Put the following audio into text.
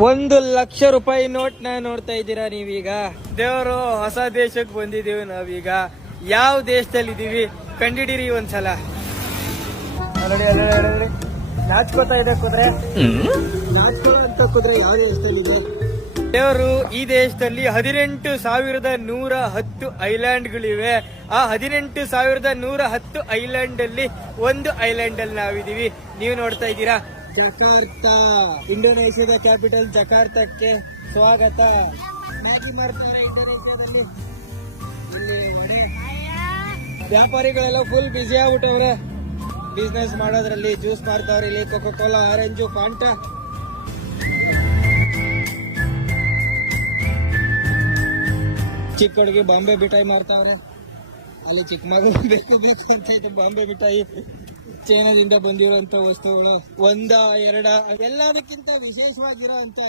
1,00,000 note ನ ನೋಡ್ತಾ ಇದ್ದೀರಾ ನೀವೀಗ. ದೇವರು ಹೊಸ ದೇಶಕ್ಕೆ ಬಂದಿದೀವಿ ನಾವೀಗ. ಯಾವ ದೇಶದಲ್ಲಿ ಇದೀವಿ ಕಂಡಿಡೀರಿ ಒಂದ್ಸಲ. ನಾಚ್ಕೋತಾ ಇದೆ ಕುದುರೆ. ನಾಚ್ಕೊಳ್ಳೋ ಅಂತ ಕುದುರೆ ಯಾವ ದೇಶದಲ್ಲಿ ಇದೆ? ದೇವರು ಈ ದೇಶದಲ್ಲಿ 18,110 ಐಲ್ಯಾಂಡ್ಗಳಿವೆ. ಆ 18,110 ಐಲ್ಯಾಂಡ್ ಅಲ್ಲಿ ಒಂದು ಐಲ್ಯಾಂಡ್ ಅಲ್ಲಿ ನಾವಿದೀವಿ. ನೀವು ನೋಡ್ತಾ ಇದ್ದೀರಾ ಜಕಾರ್ತಾ, ಇಂಡೋನೇಷ್ಯಾದ ಕ್ಯಾಪಿಟಲ್ ಜಕಾರ್ತಕ್ಕೆ ಸ್ವಾಗತ. ಮ್ಯಾಗಿ ಮಾಡ್ತಾರೆ ಇಂಡೋನೇಷ್ಯಾದಲ್ಲಿ. ವ್ಯಾಪಾರಿಗಳೆಲ್ಲ ಫುಲ್ ಬಿಸಿ ಆಗ್ಬಿಟ್ಟವ್ರೆ ಬಿಸ್ನೆಸ್ ಮಾಡೋದ್ರಲ್ಲಿ. ಜ್ಯೂಸ್ ಮಾರ್ತಾವ್ರೆ ಇಲ್ಲಿ, ಕೋಕೋ ಕೋಲಾ, ಆರೆಂಜು, ಫಾಂಟಾ. ಚಿಕ್ಕ ಹುಡುಗಿ ಬಾಂಬೆ ಮಿಠಾಯಿ ಮಾರ್ತಾವ್ರೆ ಅಲ್ಲಿ. ಚಿಕ್ಕ ಮಗು ಬೇಕು ಬೇಕು ಅಂತ ಇದೆ ಬಾಂಬೆ ಮಿಠಾಯಿ. ಚೈನಾದಿಂದ ಬಂದಿರುವಂತ ವಸ್ತುಗಳು ಒಂದ ಎರಡ, ಎಲ್ಲದಕ್ಕಿಂತ ವಿಶೇಷವಾಗಿರೋ ಅಂತ